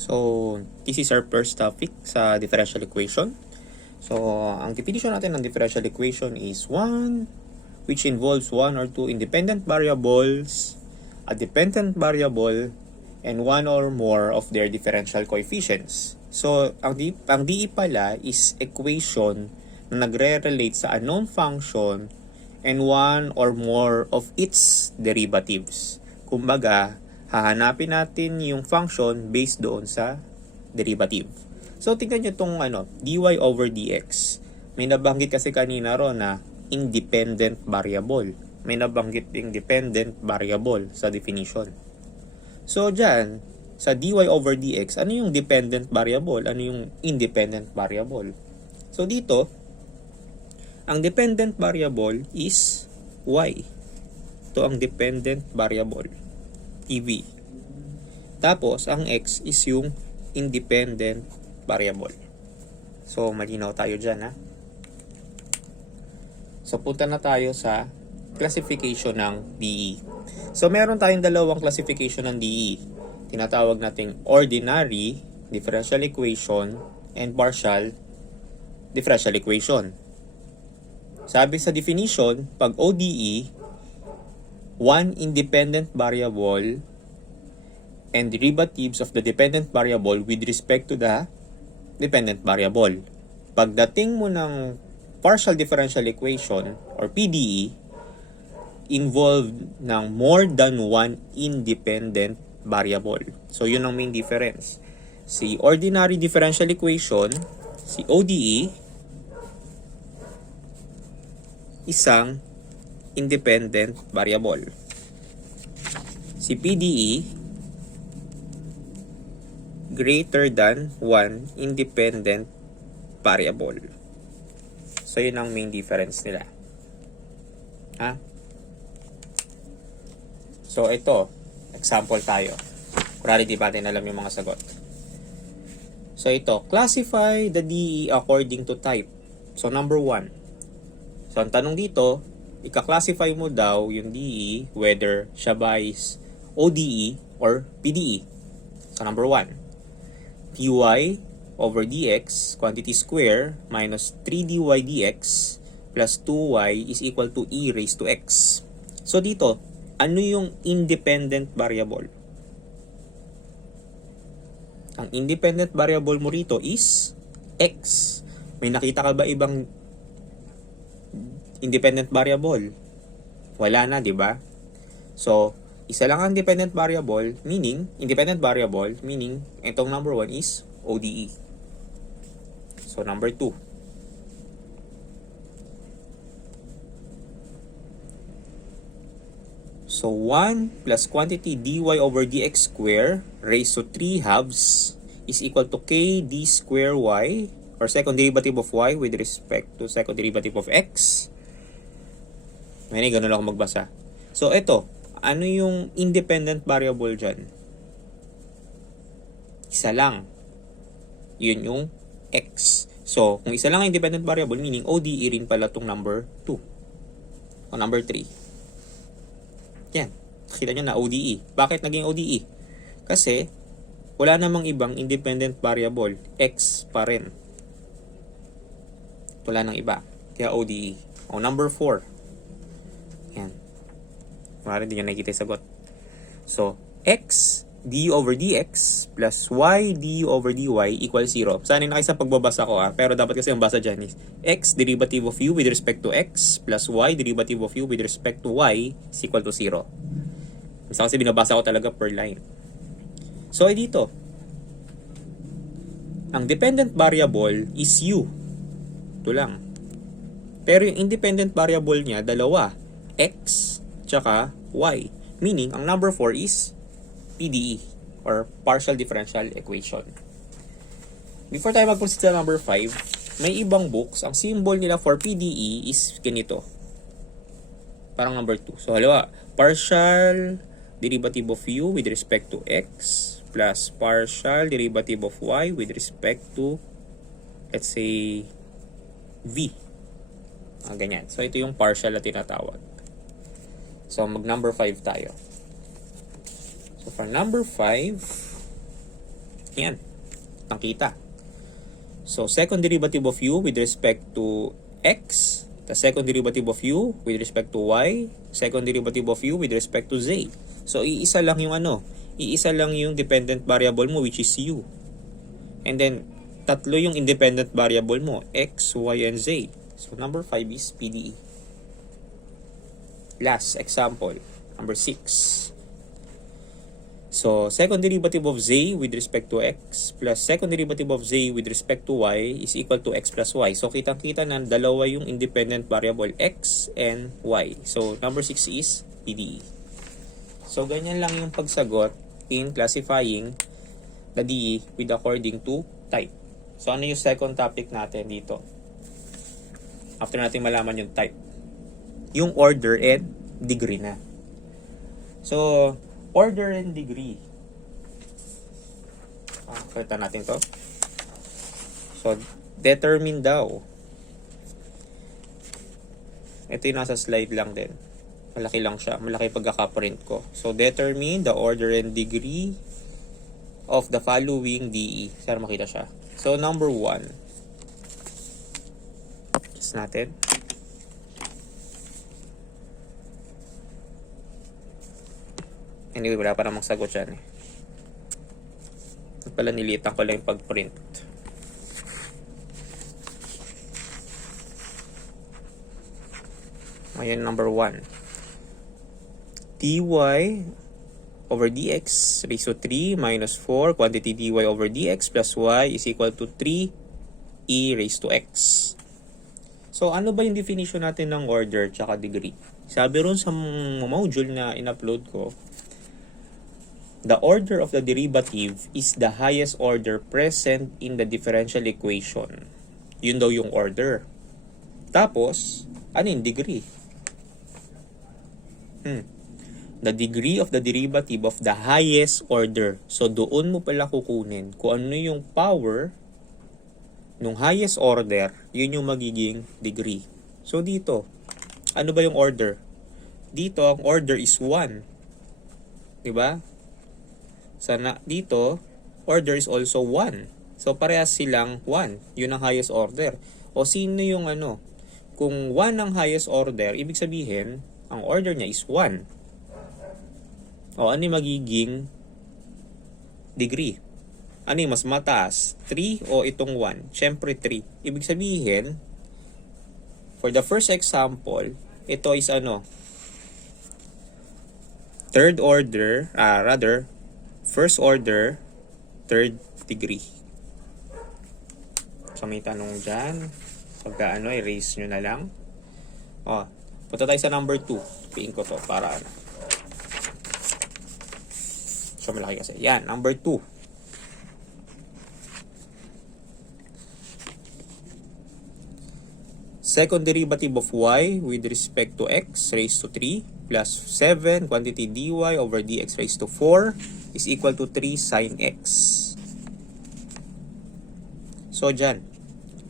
So, this is our first topic sa differential equation. So, ang definition natin ng differential equation is one which involves one or two independent variables, a dependent variable, and one or more of their differential coefficients. So, ang DE pala is equation na nagre-relate sa unknown function and one or more of its derivatives. Kumbaga, hahanapin natin yung function based doon sa derivative. So, tingnan nyo itong dy over dx. May nabanggit kasi kanina ron na independent variable. May nabanggit ding dependent variable sa definition. So, dyan, sa dy over dx, ano yung dependent variable? Ano yung independent variable? So, dito, ang dependent variable is y. Ito ang dependent variable. EV. Tapos, ang x is yung independent variable. So, malinaw tayo dyan, ha? So, punta na tayo sa classification ng DE. So, meron tayong dalawang classification ng DE. Tinatawag nating ordinary differential equation and partial differential equation. Sabi sa definition, pag ODE, one independent variable and derivatives of the dependent variable with respect to the dependent variable. Pagdating mo ng partial differential equation or PDE, involved ng more than one independent variable. So, yun ang main difference. Si ordinary differential equation, si ODE, isang independent variable. Si PDE, greater than one independent variable. So, yun ang main difference nila. Ha? So, ito, example tayo. Kurari di ba natin alam yung mga sagot. So, ito, classify the DE according to type. So, number 1. So, ang tanong dito, ika-classify mo daw yung DE whether siya ba is ODE or PDE. So, number 1. dy over dx, quantity square, minus 3dy dx plus 2y is equal to e raised to x. So, dito, ano yung independent variable? Ang independent variable mo rito is x. May nakita ka ba ibang independent variable? Wala na, di ba? So, isa lang ang independent variable, meaning itong number 1 is ODE. So, number 2. So, 1 plus quantity dy over dx square raised to 3 halves is equal to k d square y, or second derivative of y with respect to second derivative of x. May ganun lang ako magbasa. So, ito. Ano yung independent variable dyan? Isa lang. Yun yung x. So, kung isa lang ang independent variable, meaning ODE rin pala itong number 2. O number 3. Yan. Nakita nyo na ODE. Bakit naging ODE? Kasi, wala namang ibang independent variable. X pa rin. Wala nang iba. Kaya ODE. O number 4. Yan. Mara hindi nyo nakikita yung sagot. So, x d over dx plus y d over dy equals 0. Sana yung nakisa pagbabasa ko pero dapat kasi yung basa dyan is x derivative of u with respect to x plus y derivative of u with respect to y is equal to 0. Basta kasi binabasa ko talaga per line. So, ay dito. Ang dependent variable is u. Ito lang. Pero yung independent variable niya, dalawa. X tsaka y. Meaning, ang number 4 is PDE or partial differential equation. Before tayo mag-proceed sa number 5, may ibang books, ang symbol nila for PDE is ganito. Parang number 2. So, halawa, partial derivative of u with respect to x plus partial derivative of y with respect to, let's say, v. Ganyan. So, ito yung partial na tinatawag. So, mag number 5 tayo. So, for number 5, Yan. Nakita. So, second derivative of u with respect to x, the second derivative of u with respect to y, second derivative of u with respect to z. So, iisa lang yung iisa lang yung dependent variable mo, which is u. And then, tatlo yung independent variable mo, x, y, and z. So, number 5 is PDE. Last example, number 6. So, second derivative of z with respect to x plus second derivative of z with respect to y is equal to x plus y. So, kitang-kita na dalawa yung independent variable x and y. So, number 6 is PDE. So, ganyan lang yung pagsagot in classifying the DE with according to type. So, ano yung second topic natin dito? After natin malaman yung type. Yung order and degree na. So, order and degree. Kita natin to. So, determine daw. Ito yung nasa slide lang din. Malaki lang siya. Malaki pagkakaprint ko. So, determine the order and degree of the following DE. Sana makita siya. So, number 1. Just natin. Anyway, wala pa namang sagot yan eh. Pala nilitan ko lang yung pag-print. Ayan, number 1. dy over dx raised to 3 minus 4 quantity dy over dx plus y is equal to 3e raised to x. So, ano ba yung definition natin ng order tsaka degree? Sabi ron sa module na in-upload ko, the order of the derivative is the highest order present in the differential equation. Yun daw yung order. Tapos, ano yung degree? The degree of the derivative of the highest order. So, doon mo pala kukunin kung ano yung power nung highest order, yun yung magiging degree. So, dito, ano ba yung order? Dito, ang order is 1. Diba? Sana dito, order is also 1. So, parehas silang 1. Yun ang highest order. O sino yung kung 1 ang highest order, ibig sabihin, ang order niya is 1. O ano yung magiging degree? Ano yung mas mataas? 3 o itong 1? Siyempre 3. Ibig sabihin, for the first example, ito is third order, first order, third degree. So, may tanong dyan. Pagka erase nyo na lang. Punta tayo sa number 2. Piin ko to para So, malaki kasi. Yan, number 2. Second derivative of y with respect to x raised to 3 plus 7 quantity dy over dx raised to 4 is equal to 3 sin x. So, dyan.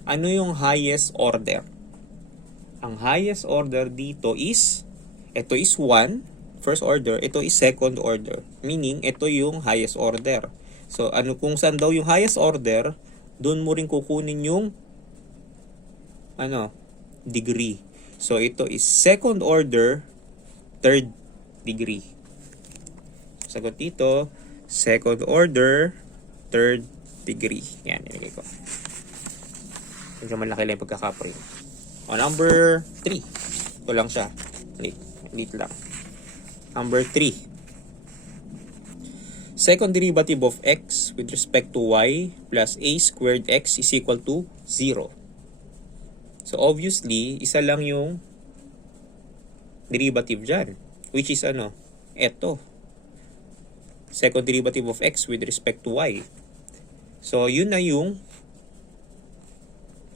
Ano yung highest order? Ang highest order dito is, ito is 1, first order, ito is second order. Meaning, ito yung highest order. So, kung saan daw yung highest order, doon mo rin kukunin yung, degree. So, ito is second order, third degree. Sagot dito, second order, third degree. Yan, nilagay ko. Medyo malaki lang yung pagkakaprint. Number 3. Ito lang siya. Wait lang. Number 3. Second derivative of x with respect to y plus a squared x is equal to 0. So, obviously, isa lang yung derivative dyan. Which is Ito. Second derivative of x with respect to y. So, yun na yung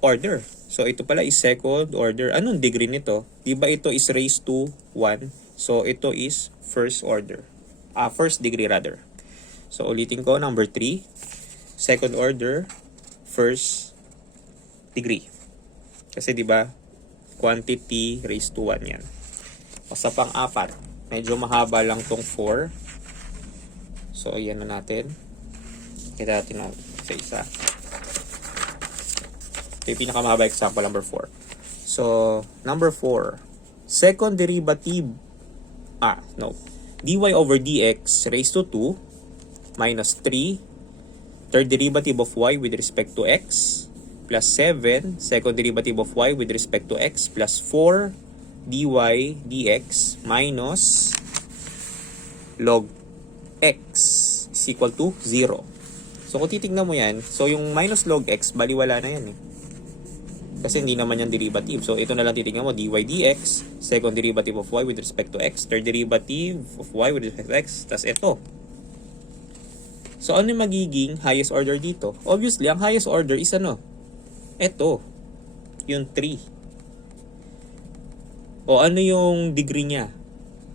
order. So, ito pala is second order. Anong degree nito? Diba ito is raised to 1? So, ito is first order. First degree rather. So, ulitin ko, number 3. Second order, first degree. Kasi diba, quantity raised to 1 yan. O sa pang-4, medyo mahaba lang tong 4. So, ayan na natin. Kita natin sa isa. Ito yung pinakamahaba example, number 4. So, number 4. Second derivative, dy over dx raised to 2 minus 3, third derivative of y with respect to x, plus 7, second derivative of y with respect to x, plus 4 dy dx minus log x is equal to 0. So, kung titignan mo yan, so yung minus log x, baliwala na yan eh. Kasi hindi naman yan derivative. So, ito na lang titignan mo, dy dx, second derivative of y with respect to x, third derivative of y with respect to x, tas ito. So, ano yung magiging highest order dito? Obviously, ang highest order is ano? Ito. Yung 3. O ano yung degree niya?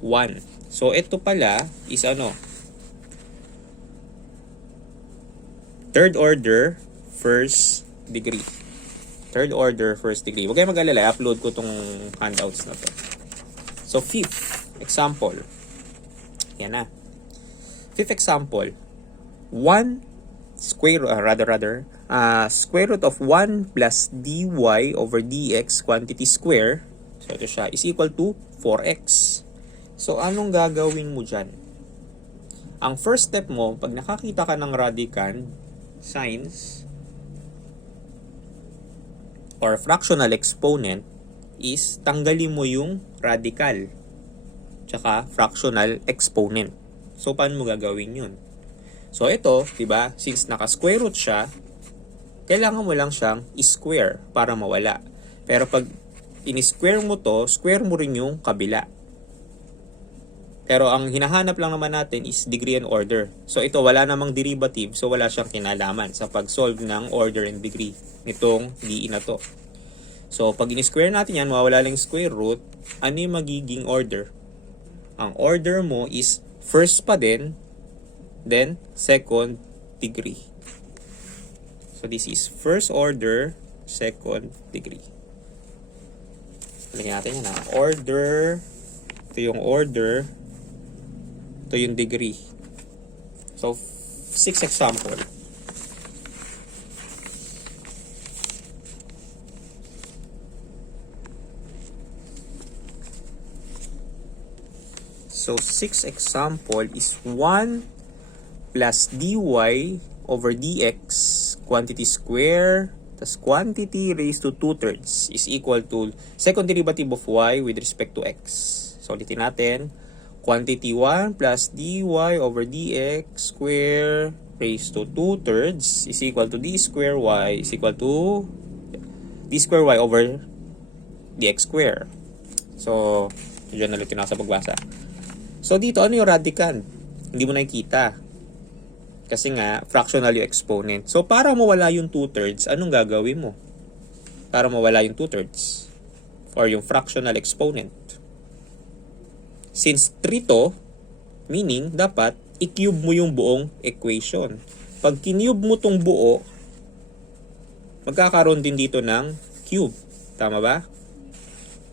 1. So, ito pala is ano? Third order, first degree. Third order, first degree. Huwag kayong mag-alala, upload ko tong handouts na to. So, fifth example. Yan na. Fifth example. 1 square root of 1 plus dy over dx quantity square, so ito siya, is equal to 4x. So, anong gagawin mo dyan? Ang first step mo, pag nakakita ka ng radicand, signs, or fractional exponent, is tanggalin mo yung radical tsaka fractional exponent. So, paano mo gagawin yun? So, ito, diba, since naka-square root siya, kailangan mo lang siyang i-square para mawala. Pero pag in-square mo to, square mo rin yung kabila. Pero ang hinahanap lang naman natin is degree and order. So, ito, wala namang derivative, so wala siyang kinalaman sa pag-solve ng order and degree nitong DE na to. So, pag in-square natin yan, mawawala lang yung square root, ano yung magiging order? Ang order mo is first pa din, then second degree. So, this is first order, second degree. Lagyan natin yan ha. Order, ito yung order, ito yung degree. So, 6 example. So, 6 example is 1 plus dy over dx quantity square tas quantity raised to 2/3 is equal to second derivative of y with respect to x. So, ulitin natin. Quantity 1 plus dy over dx square raised to 2/3 is equal to d square y is equal to d square y over dx square. So, dyan ulitin ako sa pagbasa. So, dito, ano yung radicand? Hindi mo nakikita. Kasi nga, fractional yung exponent. So, para mawala yung 2/3, anong gagawin mo? Para mawala yung 2/3 or yung fractional exponent. Since 3 to, meaning, dapat, i-cube mo yung buong equation. Pag kinube mo tong buo, magkakaroon din dito ng cube. Tama ba?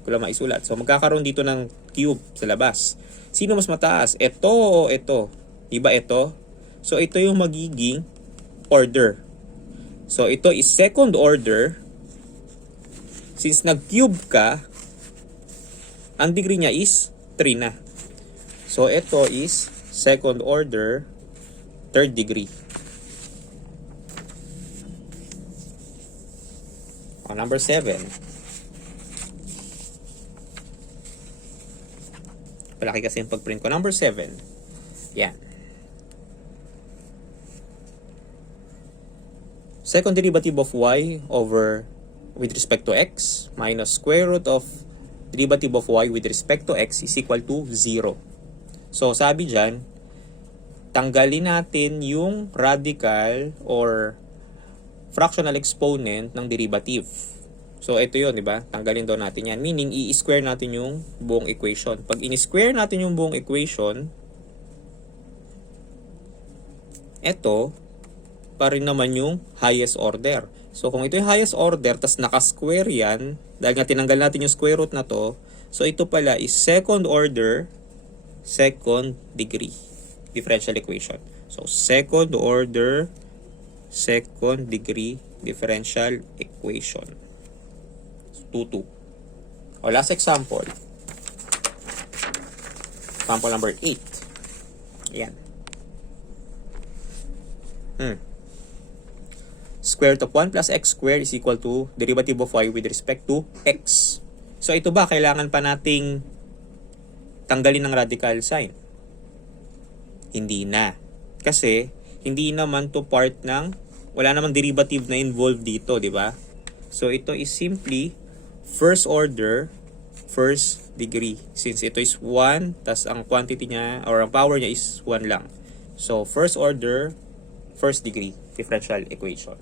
Kung lang maisulat. So, magkakaroon dito ng cube sa labas. Sino mas mataas? Ito o ito? Diba ito? So, ito yung magiging order. So, ito is second order. Since nag-cube ka, ang degree niya is 3 na. So, ito is second order, third degree. Number 7. Palaki kasi yung pag-print ko. Number 7. Yan. Second derivative of y over with respect to x minus square root of derivative of y with respect to x is equal to 0. So, sabi dyan, tanggalin natin yung radical or fractional exponent ng derivative. So, ito yun, di ba? Tanggalin daw natin yan. Meaning, i-square natin yung buong equation. Pag in-square natin yung buong equation, ito, pa rin naman yung highest order. So, kung ito yung highest order, tas naka-square yan, dahil nga tinanggal natin yung square root na to, so ito pala is second order, second degree differential equation. So, second order, second degree differential equation. 2, 2. O, last example. Example number 8. Ayan. Square root of 1 plus x squared is equal to derivative of y with respect to x. So, ito ba, kailangan pa nating tanggalin ng radical sign? Hindi na. Kasi, hindi naman to part ng, wala namang derivative na involved dito, di ba? So, ito is simply first order, first degree. Since ito is 1, tas ang quantity niya, or ang power niya is 1 lang. So, first order, first degree differential equation.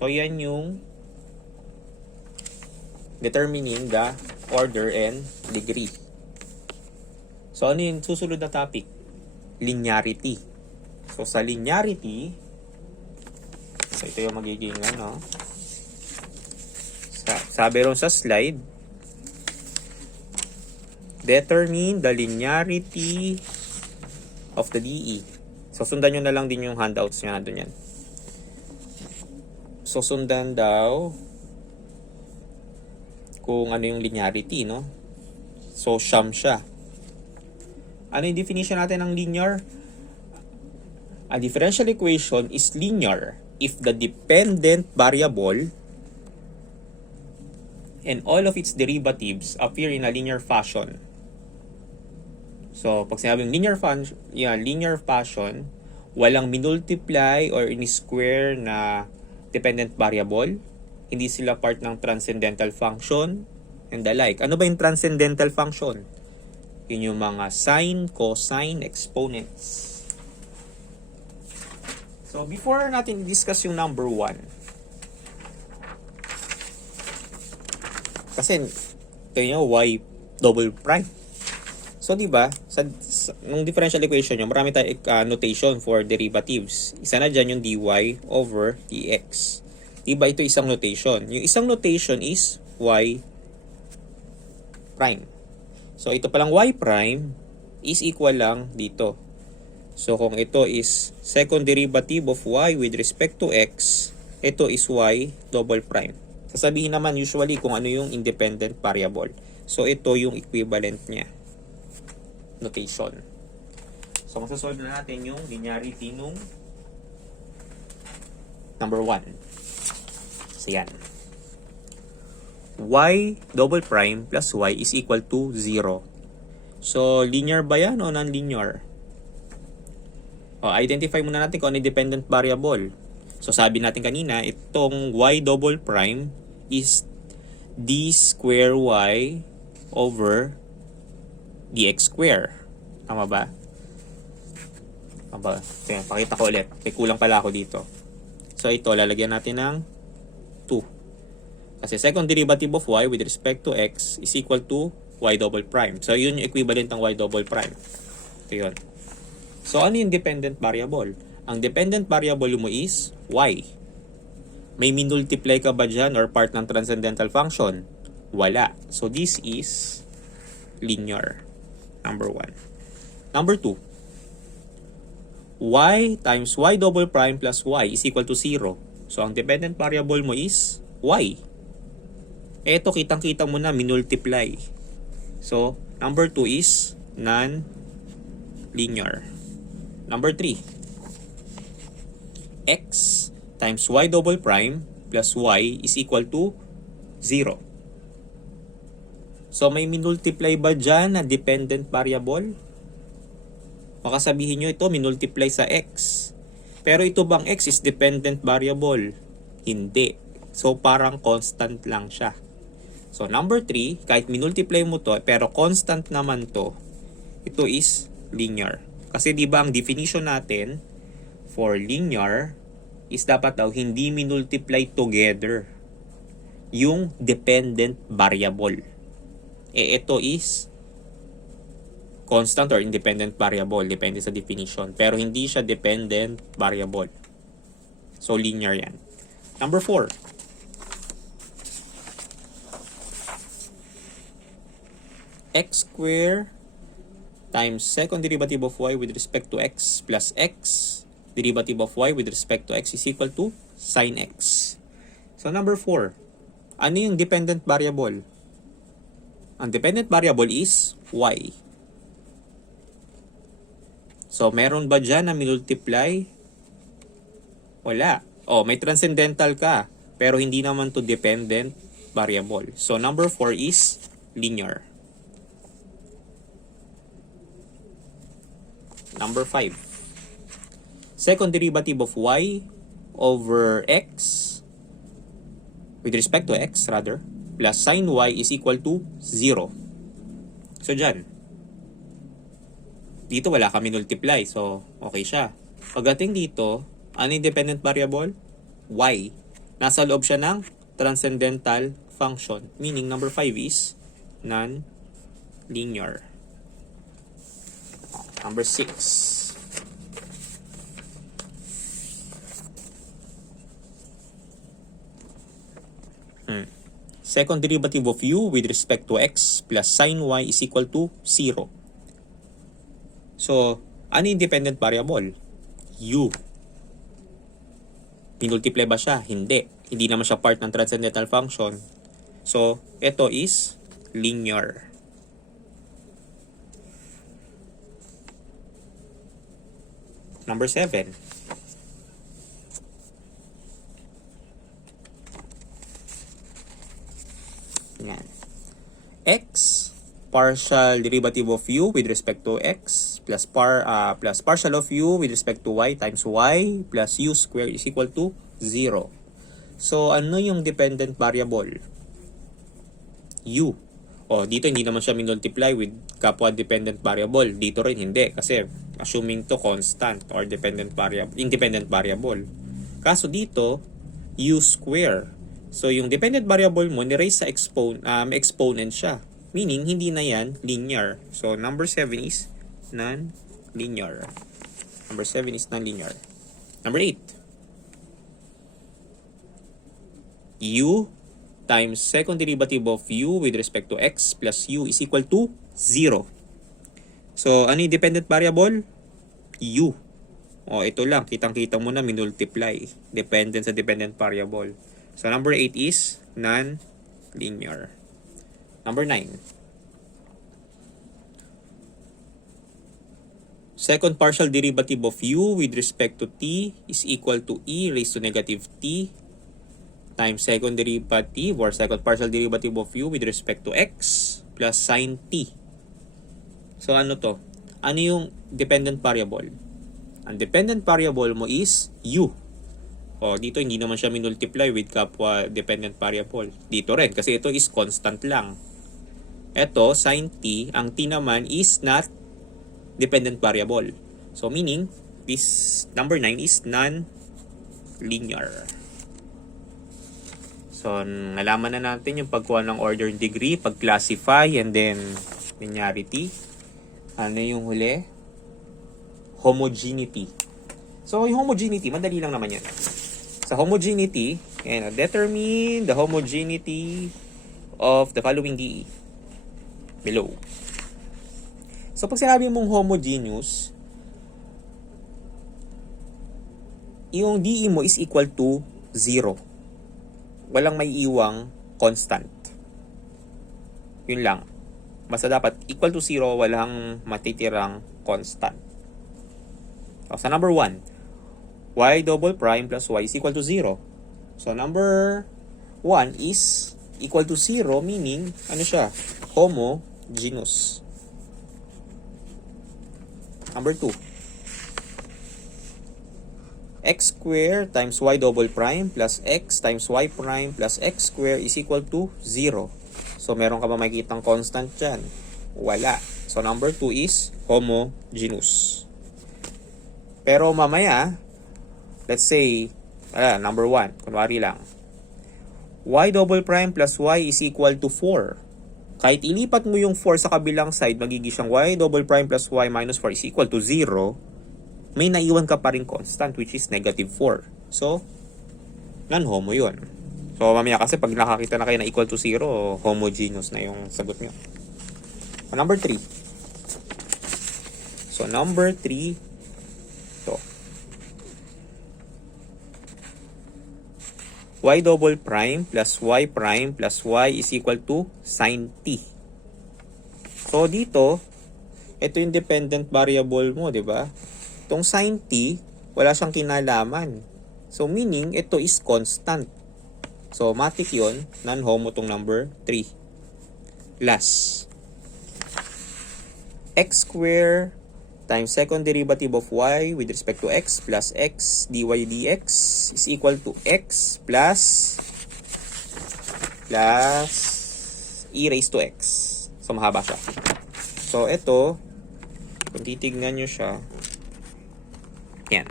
So, yan yung determining the order and degree. So, ano yung susunod na topic? Linearity. So, sa linearity, so ito yung magiging ano, sabi ron sa slide, determine the linearity of the DE. So, sundan nyo na lang din yung handouts nyo na doon yan. So, sundan daw kung ano yung linearity, no? So, siyam siya. Ano yung definition natin ng linear? A differential equation is linear if the dependent variable and all of its derivatives appear in a linear fashion. So, pag sinabing linear fashion, walang minultiply or in-square na dependent variable, hindi sila part ng transcendental function, and the like. Ano ba yung transcendental function? Yun yung mga sine, cosine, exponents. So, before natin discuss yung number 1, kasi ito yung y double prime. So, di ba, nung differential equation nyo, marami tayong notation for derivatives. Isa na dyan yung dy over dx. Diba, ito isang notation. Yung isang notation is y prime. So, ito palang y prime is equal lang dito. So, kung ito is second derivative of y with respect to x, ito is y double prime. Sasabihin naman usually kung ano yung independent variable. So, ito yung equivalent niya. Notation. So, masasolve na natin yung linearity nung number 1. So, yan. Y double prime plus y is equal to 0. So, linear ba yan o non-linear? Identify muna natin kung ano yung dependent variable. So, sabi natin kanina, itong y double prime is d square y over dx square. Tama ba? Tama ba? Tingnan, pakita ko ulit. May kulang pala ako dito. So, ito, lalagyan natin ng 2. Kasi second derivative of y with respect to x is equal to y double prime. So, yun yung equivalent ng y double prime. Ito yun. So, ano yung dependent variable? Ang dependent variable mo is y. May minultiply ka ba dyan or part ng transcendental function? Wala. So, this is linear. Number 1. Number 2. Y times y double prime plus y is equal to 0. So, ang dependent variable mo is y. Eto, kitang-kita mo na, minultiply. So, number 2 is non-linear. Number 3. X times y double prime plus y is equal to 0. So, may minultiply ba dyan na dependent variable? Baka sabihin nyo ito, minultiply sa x. Pero ito bang x is dependent variable? Hindi. So, parang constant lang siya. So, number 3, kahit minultiply mo to, pero constant naman to, ito is linear. Kasi di ba ang definition natin for linear is dapat daw hindi minultiply together yung dependent variable. Ito is constant or independent variable, depende sa definition. Pero hindi siya dependent variable. So, linear yan. Number 4. X squared times second derivative of y with respect to x plus x derivative of y with respect to x is equal to sine x. So number 4, ano yung dependent variable? Ang dependent variable is y. So meron ba dyan na multiply? Wala. Oh, may transcendental ka, pero hindi naman to dependent variable. So number 4 is linear. Number 5. Second derivative of y over x with respect to x rather plus sine y is equal to 0. So dyan, dito wala kami multiply, so okay siya. Pagdating dito, ano yung dependent variable? Y. Nasa loob siya ng transcendental function, meaning number 5 is non-linear. Number 6. Second derivative of u with respect to x plus sine y is equal to 0. So, ano yung dependent variable? U. Minultiply ba siya? Hindi. Hindi naman siya part ng transcendental function. So, ito is linear. Number 7. Yan. X, partial derivative of u with respect to x plus partial of u with respect to y times y plus u squared is equal to 0. So, ano yung dependent variable? U. O, dito hindi naman siya minultiply with kapwa dependent variable. Dito rin hindi kasi assuming to constant or independent variable. Kaso dito, u square. So, yung dependent variable mo, niraise sa exponent siya. Meaning, hindi na yan linear. So, number 7 is non-linear. Number 7 is non-linear. Number 8. U times second derivative of u with respect to x plus u is equal to 0. So, ano yung dependent variable? U. O, ito lang. Kitang-kita mo na minultiply. Dependent sa dependent variable. So, number 8 is non-linear. Number 9. Second partial derivative of u with respect to t is equal to e raised to negative t times second derivative or second partial derivative of u with respect to x plus sine t. So, ano to? Ano yung dependent variable? Ang dependent variable mo is u. O, dito hindi naman siya minultiply with kapwa dependent variable. Dito rin, kasi ito is constant lang. Ito, sin t, ang t naman is not dependent variable. So, meaning, this number 9 is non-linear. So, nalaman na natin yung pagkuha ng order degree, pag-classify, and then linearity. Ano yung huli? Homogeneity. So, yung homogeneity, madali lang naman yan. Sa homogeneity, determine the homogeneity of the following DE below. So, pag sinabi mong homogeneous, yung DE mo is equal to 0. Walang may iwang constant. Yun lang. Basta dapat equal to 0, walang matitirang constant. So, sa number 1, y double prime plus y is equal to 0. So, number 1 is equal to 0, meaning, ano siya? Homogeneous. Number 2, x squared times y double prime plus x times y prime plus x squared is equal to 0. So, meron ka ba makikitang constant dyan? Wala. So, number 2 is homogeneous. Pero mamaya, let's say, number 1, kunwari lang, y double prime plus y is equal to 4. Kahit ilipat mo yung 4 sa kabilang side, magiging siyang y double prime plus y minus 4 is equal to 0. May naiwan ka pa rin constant, which is negative 4. So, non-homo yun. So, mamaya kasi pag nakakita na kayo na equal to 0, homogeneous na yung sagot nyo. So, number 3. So, number 3, y double prime plus y prime plus y is equal to sin t. So, dito, ito yung dependent variable mo, di ba? Itong sin t, wala siyang kinalaman. So, meaning, ito is constant. So, matik yun, non-homo tong number 3. Last. X square times second derivative of y with respect to x plus x dy dx is equal to x plus e raised to x. So, mahaba siya. So, ito, kung titignan nyo siya, yan.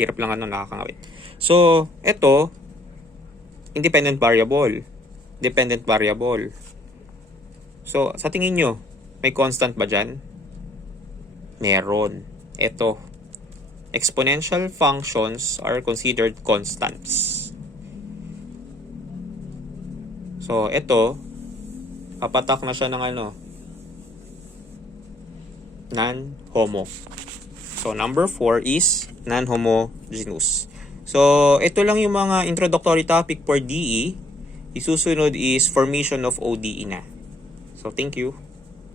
Hirap lang nakakangawit. So, ito, independent variable. Dependent variable. So, sa tingin nyo, may constant ba dyan? Meron. Ito. Exponential functions are considered constants. So, ito, papatak na siya ng non-homo. So, number 4 is non-homogeneous. So, ito lang yung mga introductory topic for DE. Isusunod is formation of ODE na. So, thank you.